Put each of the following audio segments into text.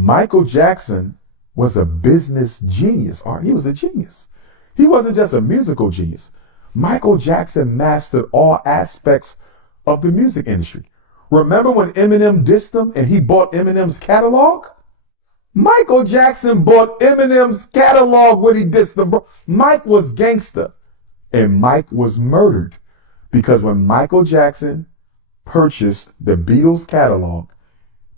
Michael Jackson was a business genius, Art. He was a genius. He wasn't just a musical genius. Michael Jackson mastered all aspects of the music industry. Remember when Eminem dissed him and he bought Eminem's catalog? Michael Jackson bought Eminem's catalog when he dissed him. Mike was gangster. And Mike was murdered because when Michael Jackson purchased the Beatles catalog,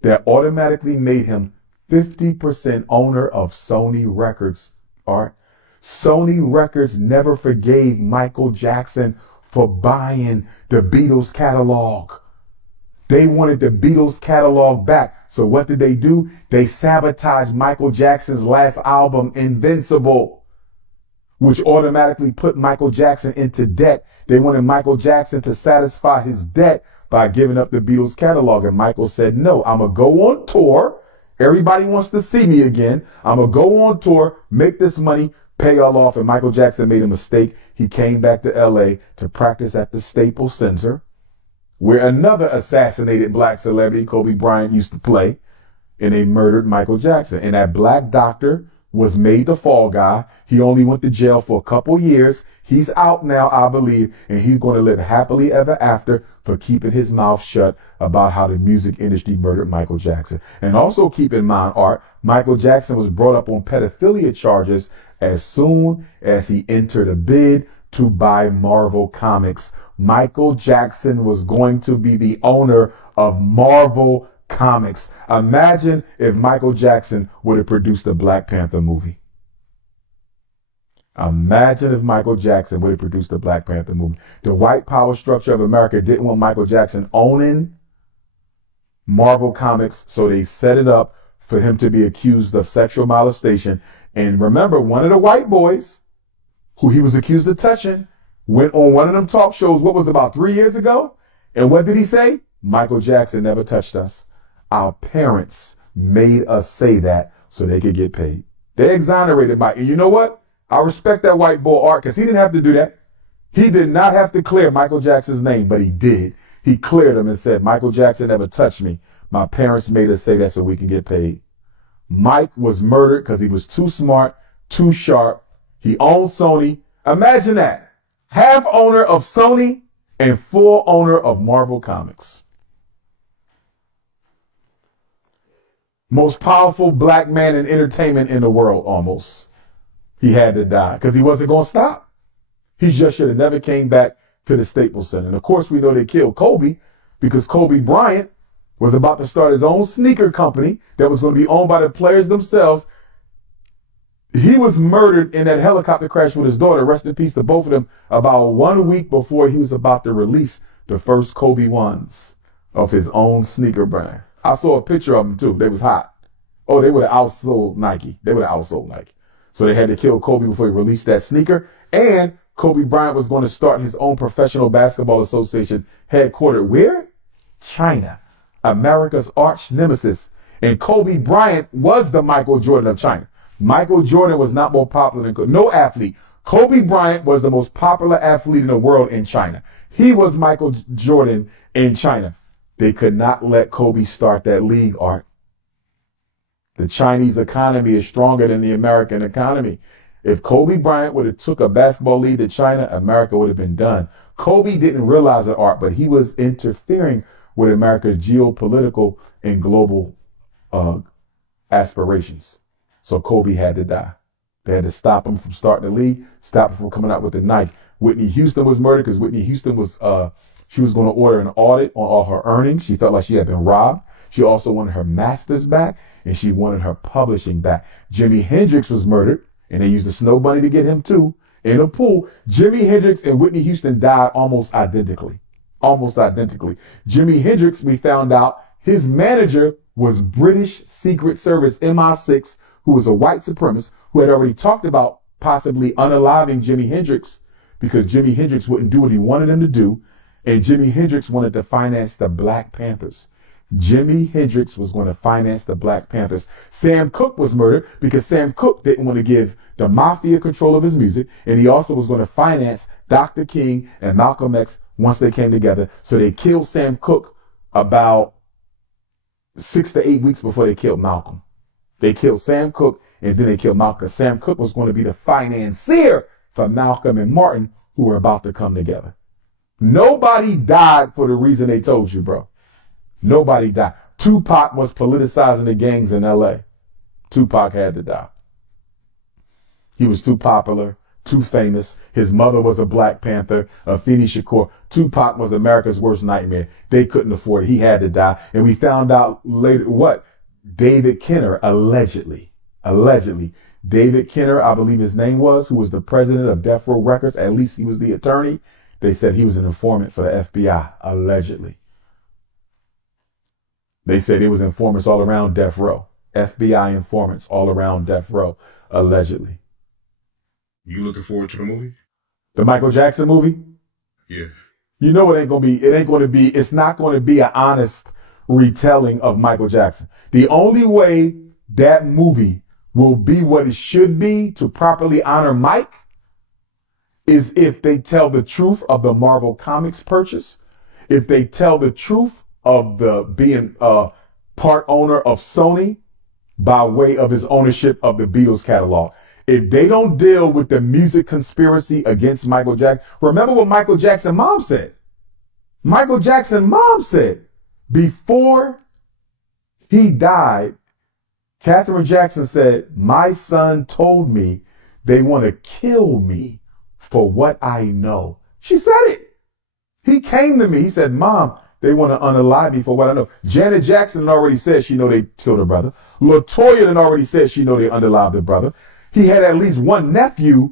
that automatically made him 50% owner of Sony Records. Art. Sony Records never forgave Michael Jackson for buying the Beatles catalog. They wanted the Beatles catalog back. So what did they do? They sabotaged Michael Jackson's last album, Invincible, which automatically put Michael Jackson into debt. They wanted Michael Jackson to satisfy his debt by giving up the Beatles catalog. And Michael said, no, I'm going to go on tour. Everybody wants to see me again. I'm going to go on tour, make this money, pay all off. And Michael Jackson made a mistake. He came back to LA to practice at the Staples Center, where another assassinated black celebrity, Kobe Bryant, used to play. And they murdered Michael Jackson. And that black doctor was made the fall guy. He only went to jail for a couple years. He's out now, I believe, and he's going to live happily ever after for keeping his mouth shut about how the music industry murdered Michael Jackson. And also keep in mind, Art, Michael Jackson was brought up on pedophilia charges as soon as he entered a bid to buy Marvel Comics. Michael Jackson was going to be the owner of Marvel Comics. Imagine if Michael Jackson would have produced a Black Panther movie. Imagine if Michael Jackson would have produced a Black Panther movie. The white power structure of America didn't want Michael Jackson owning Marvel Comics, so they set it up for him to be accused of sexual molestation. And remember, one of the white boys who he was accused of touching went on one of them talk shows, what was about 3 years ago? And what did he say? Michael Jackson never touched us. Our parents made us say that so they could get paid. They exonerated Mike. And you know what? I respect that white boy, Art, because he didn't have to do that. He did not have to clear Michael Jackson's name, but he did. He cleared him and said, Michael Jackson never touched me. My parents made us say that so we can get paid. Mike was murdered because he was too smart, too sharp. He owned Sony. Imagine that. Half owner of Sony and full owner of Marvel Comics. Most powerful black man in entertainment in the world, almost. He had to die because he wasn't going to stop. He just should have never came back to the Staples Center. And of course, we know they killed Kobe because Kobe Bryant was about to start his own sneaker company that was going to be owned by the players themselves. He was murdered in that helicopter crash with his daughter. Rest in peace to both of them. About 1 week before he was about to release the first Kobe ones of his own sneaker brand. I saw a picture of them too. They was hot. Oh, they would have outsold Nike. So they had to kill Kobe before he released that sneaker. And Kobe Bryant was going to start his own professional basketball association headquartered where? China. America's arch nemesis. And Kobe Bryant was the Michael Jordan of China. Michael Jordan was not more popular than no athlete. Kobe Bryant was the most popular athlete in the world in China. He was Michael Jordan in China. They could not let Kobe start that league, Art. The Chinese economy is stronger than the American economy. If Kobe Bryant would have took a basketball lead to China, America would have been done. Kobe didn't realize it, Art, but he was interfering with America's geopolitical and global aspirations. So Kobe had to die. They had to stop him from starting the league, stop him from coming out with the knife. Whitney Houston was murdered because Whitney Houston was, she was going to order an audit on all her earnings. She felt like she had been robbed. She also wanted her masters back, and she wanted her publishing back. Jimi Hendrix was murdered, and they used the snow bunny to get him too, in a pool. Jimi Hendrix and Whitney Houston died almost identically. Jimi Hendrix, we found out, his manager was British Secret Service MI6, who was a white supremacist, who had already talked about possibly unaliving Jimi Hendrix because Jimi Hendrix wouldn't do what he wanted him to do, and Jimi Hendrix wanted to finance the Black Panthers. Jimi Hendrix was going to finance the Black Panthers. Sam Cooke was murdered because Sam Cooke didn't want to give the mafia control of his music, and he also was going to finance Dr. King and Malcolm X once they came together. So they killed Sam Cooke about 6 to 8 weeks before they killed Malcolm. They killed Sam Cooke, and then they killed Malcolm. Sam Cooke was going to be the financier for Malcolm and Martin, who were about to come together. Nobody died for the reason they told you, bro. Nobody died. Tupac was politicizing the gangs in L.A. Tupac had to die. He was too popular, too famous. His mother was a Black Panther, Afeni Shakur. Tupac was America's worst nightmare. They couldn't afford it. He had to die. And we found out later what? David Kenner, allegedly, David Kenner, I believe his name was, who was the president of Death Row Records, at least he was the attorney. They said he was an informant for the FBI, allegedly. They said it was informants all around Death Row. FBI informants all around Death Row, allegedly. You looking forward to the movie? The Michael Jackson movie? Yeah. You know it's not going to be an honest retelling of Michael Jackson. The only way that movie will be what it should be to properly honor Mike is if they tell the truth of the Marvel Comics purchase, if they tell the truth of the being part owner of Sony by way of his ownership of the Beatles catalog. If they don't deal with the music conspiracy against Michael Jackson, remember what Michael Jackson's mom said. Michael Jackson's mom said before he died, Katherine Jackson said, "My son told me they want to kill me for what I know." She said it. He came to me. He said, "Mom, they want to unalive me for what I know." Janet Jackson already said she know they killed her brother. LaToya had already said she know they unalived her brother. He had at least one nephew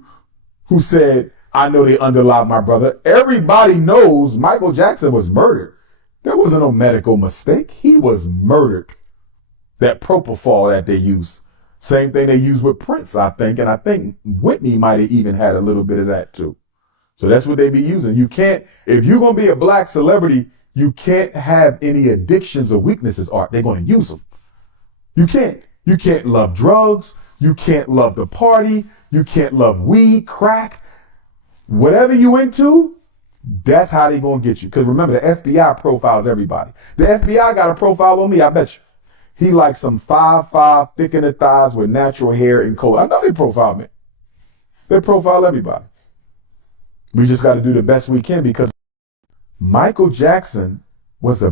who said, "I know they unalived my brother." Everybody knows Michael Jackson was murdered. There wasn't no medical mistake. He was murdered. That propofol that they use. Same thing they use with Prince, I think. And I think Whitney might have even had a little bit of that too. So that's what they be using. You can't, if you're going to be a black celebrity, you can't have any addictions or weaknesses, Art. They're going to use them. You can't. You can't love drugs. You can't love the party. You can't love weed, crack. Whatever you into, that's how they're going to get you. Because remember, the FBI profiles everybody. The FBI got a profile on me, I bet you. He like some 5'5", thick in the thighs with natural hair and coat. I know they profile me. They profile everybody. We just got to do the best we can because Michael Jackson was a